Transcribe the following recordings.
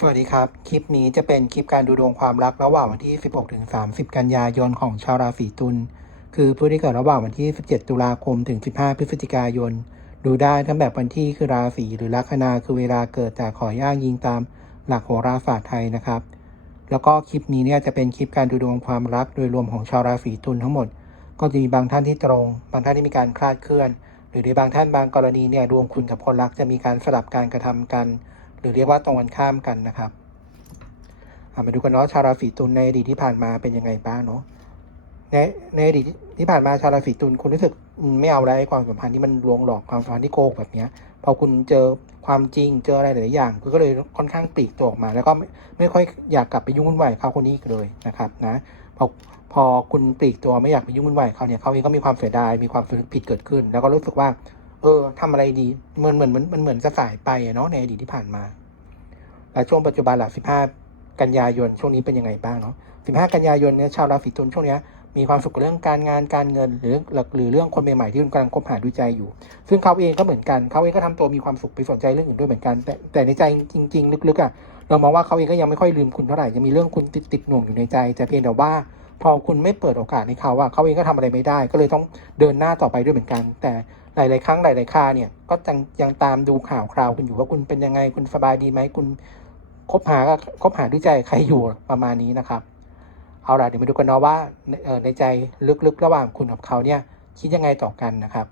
สวัสดีครับ คลิปนี้จะเป็นคลิปการดูดวงความรักระหว่างวันที่ 16ถึง30 กันยายนของชาวราศีตุล คือผู้ที่เกิดระหว่างวันที่ 17 ตุลาคมถึง 15 พฤศจิกายน ดูได้ทั้งแบบวันที่คือราศีหรือลัคนาคือเวลาเกิดแต่ขอย่างยิงตามหลักโหราศาสตร์ไทยนะครับ แล้วก็คลิปนี้เนี่ยจะเป็นคลิปการดูดวงความรักโดยรวมของชาวราศีตุลทั้งหมด ก็จะมีบางท่านที่ตรง บางท่านที่มีการคลาดเคลื่อน หรือในบางท่านบางกรณีเนี่ยดวงคุณกับคนรักจะมีการสลับการกระทำกัน รือเรียกว่าตรงกันข้ามกันนะครับมาดูกันเนาะชาวราศีตุลในอดีตที่ผ่านมาเป็นยังไงบ้างเนาะในในอดีตที่ผ่านมาชาวราศีตุลคุณรู้สึกไม่เอาแล้วไอ้ความสัมพันธ์ที่มันลวงหลอกความสัมพันธ์ที่โกหกแบบเนี้ยพอคุณเจอความจริงเจออะไรหลายอย่างคุณก็เลยค่อนข้างปลีกตัวออกมา แล้วก็ไม่ไม่ค่อยอยากกลับไปยุ่งวุ่นวายเขาคนนี้อีกเลยนะครับนะพอพอคุณปลีกตัวไม่อยากไปยุ่งวุ่นวายเขาเนี่ยเขาเองก็มีความเสียดายมีความผิดเกิดขึ้น แล้วก็รู้สึกว่า เออทำอะไรดีเหมือนเหมือนมันเหมือนจะสายไปเนาะในอดีตที่ผ่านมา ช่วงปัจจุบันหลัก15 กันยายนช่วงนี้เป็นยังไงบ้างเนาะ15 กันยายนเนี่ยชาวราศีตุลช่วงนี้มีความสุขเรื่องการงานการเงินหรือหรือเรื่องคนใหม่ๆที่คุณกำลังคบหาดูใจอยู่ ซึ่งเขาเองก็เหมือนกันเขาเองก็ทำตัวมีความสุขไปสนใจเรื่องอื่นด้วยเหมือนกัน แต่แต่ในใจจริง ๆ ลึกๆอะเรามองว่าเขาเองก็ยังไม่ค่อยลืมคุณเท่าไหร่ยังมีเรื่องคุณติดติดหน่วงอยู่ในใจ แต่เพียงแต่ว่า พอคุณไม่เปิดโอกาสให้เขาว่าเขาเองก็ทำอะไรไม่ได้ ก็เลยต้องเดินหน้าต่อไปด้วยเหมือนกัน แต่หลาย ๆ ครั้งหลาย ๆคาเนี่ยก็ยังยังตามดูข่าวคราวคุณอยู่ว่าคุณเป็นยังไงคุณสบายดีไหมคุณ คบหาก็คบหาด้วยใจใครอยู่ประมาณนี้นะครับ เอาล่ะเดี๋ยวมาดูกันเนาะว่าในใจลึกๆ ระหว่างคุณกับเขาเนี่ยคิดยังไงต่อกันนะครับ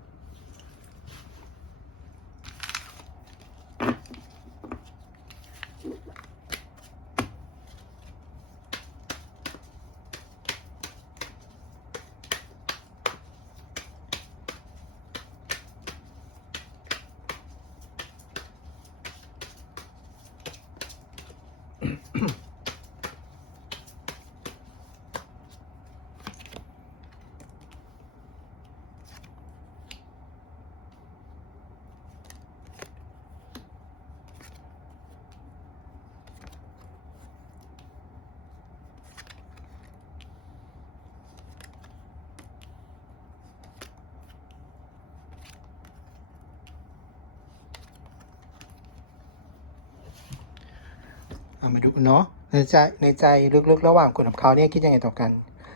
มาดูเนาะในใจในใจลึกๆระหว่างคุณกับเขาเนี่ยคิดยังไงต่อกัน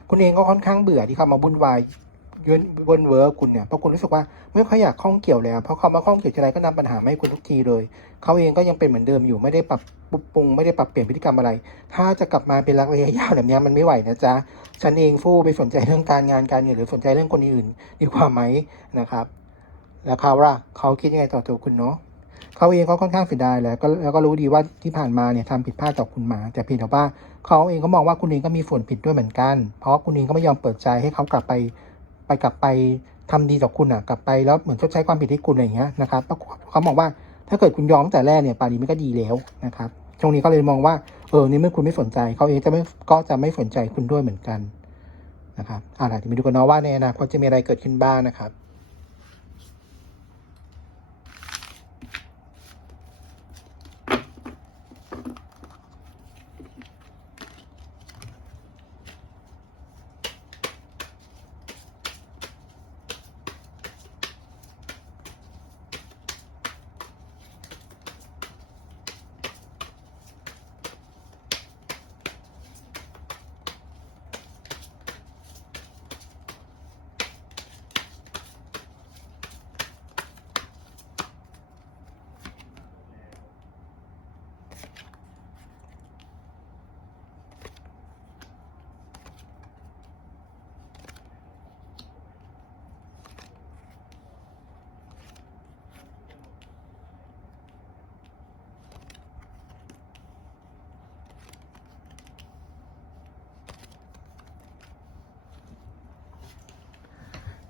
คุณเองก็ค่อนข้างเบื่อที่เขามาวุ่นวายเวนวนเวอร์คุณเนี่ยเพราะคุณรู้สึกว่าไม่ค่อยอยากข้องเกี่ยวแล้ว เพราะเขามาข้องเกี่ยวทีไรก็นำปัญหามาให้คุณทุกทีเลย เขาเองก็ยังเป็นเหมือนเดิมอยู่ไม่ได้ปรับปรุงไม่ได้ปรับเปลี่ยนพฤติกรรมอะไร ถ้าจะกลับมาเป็นรักระยะยาวแบบเนี้ยมันไม่ไหวนะจ๊ะฉันเองฟู่ไปสนใจเรื่องการงานการเงินหรือสนใจเรื่องคนอื่นดีกว่าไหมนะครับ แล้วเขาล่ะเขาคิดยังไงต่อตัวคุณเนาะ เขาเองก็ค่อนข้างเสียดายแหละก็แล้วก็รู้ดีว่าที่ผ่านมาเนี่ยทำผิดพลาดต่อคุณมา แต่เพียงแต่ว่าเขาเองก็มองว่าคุณเองก็มีส่วนผิดด้วยเหมือนกัน เพราะคุณเองก็ไม่ยอมเปิดใจให้เขากลับไป ไปกลับไปทำดีต่อคุณอะ กลับไปแล้วเหมือนชดใช้ความผิดให้คุณอะไรอย่างเงี้ยนะครับเขามองว่าถ้าเกิดคุณยอมตั้งแต่แรกเนี่ยป่านนี้มันก็ดีแล้วนะครับช่วงนี้เขาเลยมองว่าเออนี่เมื่อคุณไม่สนใจเขาเองจะไม่ก็จะไม่สนใจคุณด้วยเหมือนกันนะครับอ่าเดี๋ยวมาดูกันเนาะว่าในอนาคตจะมีอะไรเกิดขึ้นบ้างนะครับ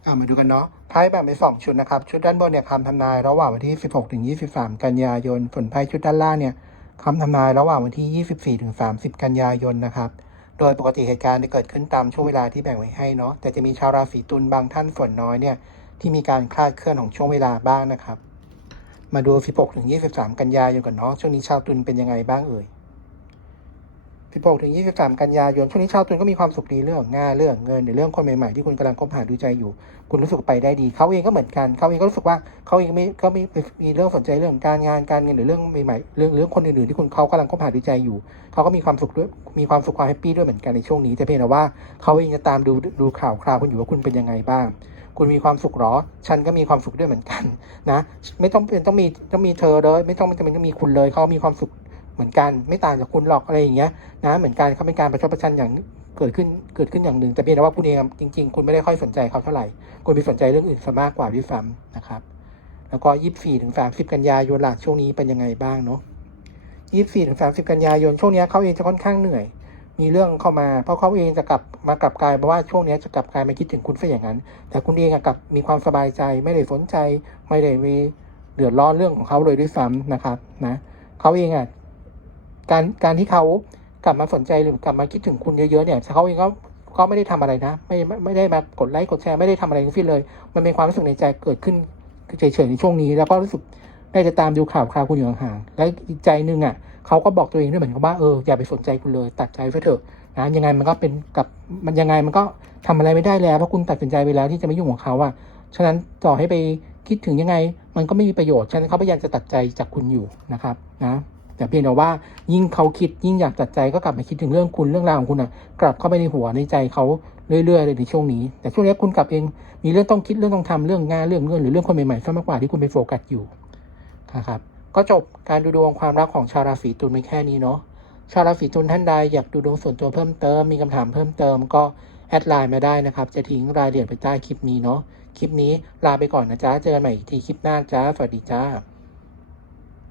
ามาดูกันเนาะไพ่แบ่งเป็นสองชุดนะครับ ชุดด้านบนเนี่ยคำทำนายระหว่างวันที่ 16 ถึง 23 กันยายน ส่วนไพ่ชุดด้านล่างเนี่ยคำทำนายระหว่างวันที่ 24 ถึง 30 กันยายนนะครับ โดยปกติเหตุการณ์จะเกิดขึ้นตามช่วงเวลาที่แบ่งไว้ให้เนาะ แต่จะมีชาวราศีตุลบางท่านส่วนน้อยเนี่ยที่มีการคลาดเคลื่อนของช่วงเวลาบ้างนะครับ มาดู 16 ถึง 23 กันยายนกันเนาะ ช่วงนี้ชาวตุลเป็นยังไงบ้างเอ่ย 16ถึง23 กันยายน ช่วงนี้ชาวตุลก็มีความสุขในเรื่องงานเรื่องเงินในเรื่องคนใหม่ๆที่คุณกำลังคบหาดูใจอยู่ คุณรู้สึกไปได้ดี เขาเองก็เหมือนกันเขาเองก็รู้สึกว่าเขาเองไม่ก็มีมีเรื่องสนใจเรื่องการงานการเงินหรือเรื่องใหม่ๆเรื่องเรื่องคนอื่นๆที่คุณเขากำลังคบหาดูใจอยู่เขาก็มีความสุขด้วยมีความสุขความแฮปปี้ด้วยเหมือนกันในช่วงนี้แต่เพียงแต่ว่าเขาเองจะตามดูดูข่าวคราวคุณอยู่ว่าคุณเป็นยังไงบ้าง คุณมีความสุขหรอ ฉันก็มีความสุขด้วยเหมือนกันนะ ไม่ต้องเป็นต้องมีต้องมีเธอเลย ไม่ต้องไม่จำเป็นต้องมีคุณเลยเขามีความสุข เหมือนกันไม่ต่างจากคุณหรอกอะไรอย่างเงี้ยนะเหมือนกันเขาเป็นการประชดประชันอย่างเกิดขึ้นเกิดขึ้นอย่างหนึ่ง แต่เพียงแต่ว่าคุณเองจริง ๆ คุณไม่ได้ค่อยสนใจเขาเท่าไหร่คุณไปสนใจเรื่องอื่นซะมากกว่าด้วยซ้ำนะครับ แล้วก็ยี่สี่ถึงสามสิบกันยายนหล่ะช่วงนี้เป็นยังไงบ้างเนาะยี่สี่ถึงสามสิบกันยายนช่วงนี้เขาเองจะค่อนข้างเหนื่อย มีเรื่องเข้ามาเพราะเขาเองจะกลับมากลับกลายเพราะว่าช่วงนี้จะกลับกลายมาคิดถึงคุณซะอย่างนั้น แต่คุณเองกลับมีความสบายใจไม่ได้สนใจ ไม่ได้มีเดือดร้อนเรื่องของเขาเลยด้วยซ้ำนะครับนะเขาเองอะ การการที่เขากลับมาสนใจหรือกลับมาคิดถึงคุณเยอะๆเนี่ยเขาเองก็ก็ไม่ได้ทำอะไรนะไม่ไม่ไม่ได้มากดไลค์กดแชร์ไม่ได้ทำอะไรทั้งสิ้นเลย มันเป็นความรู้สึกในใจเกิดขึ้นเฉยๆในช่วงนี้ แล้วก็รู้สึกได้จะตามดูข่าวคราวคุณอยู่ห่างๆและอีกใจหนึ่งอะเขาก็บอกตัวเองด้วยเหมือนกับว่าเอออย่าไปสนใจคุณเลยตัดใจไว้เถอะนะยังไงมันก็เป็นกับมันยังไงมันก็ทำอะไรไม่ได้แล้วเพราะคุณตัดสินใจไปแล้วที่จะไม่ยุ่งของเขาอะฉะนั้นต่อให้ไปคิดถึงยังไง มันก็ไม่มีประโยชน์ฉะนั้นเขาพยายามจะตัดใจจากคุณอยู่นะครับนะ แต่เพียงแต่ว่ายิ่งเขาคิดยิ่งอยากตัดใจก็กลับมาคิดถึงเรื่องคุณเรื่องราวของคุณอะ กลับเข้าไปในหัวในใจเขาเรื่อยๆเลยในช่วงนี้ แต่ช่วงนี้คุณกลับเองมีเรื่องต้องคิดเรื่องต้องทำเรื่องงานเรื่องเงินหรือเรื่องคนใหม่ๆซะมากกว่าที่คุณไปโฟกัสอยู่นะครับก็จบการดูดวงความรักของชาวราศีตุลไปแค่นี้เนาะชาวราศีตุลท่านใดอยากดูดวงส่วนตัวเพิ่มเติมมีคำถามเพิ่มเติมก็แอดไลน์มาได้นะครับ จะทิ้งรายละเอียดไปใต้คลิปนี้เนาะคลิปนี้ลาไปก่อนนะจ๊ะเจอกันใหม่อีกทีคลิปหน้าจ้าสวัสดีจ้า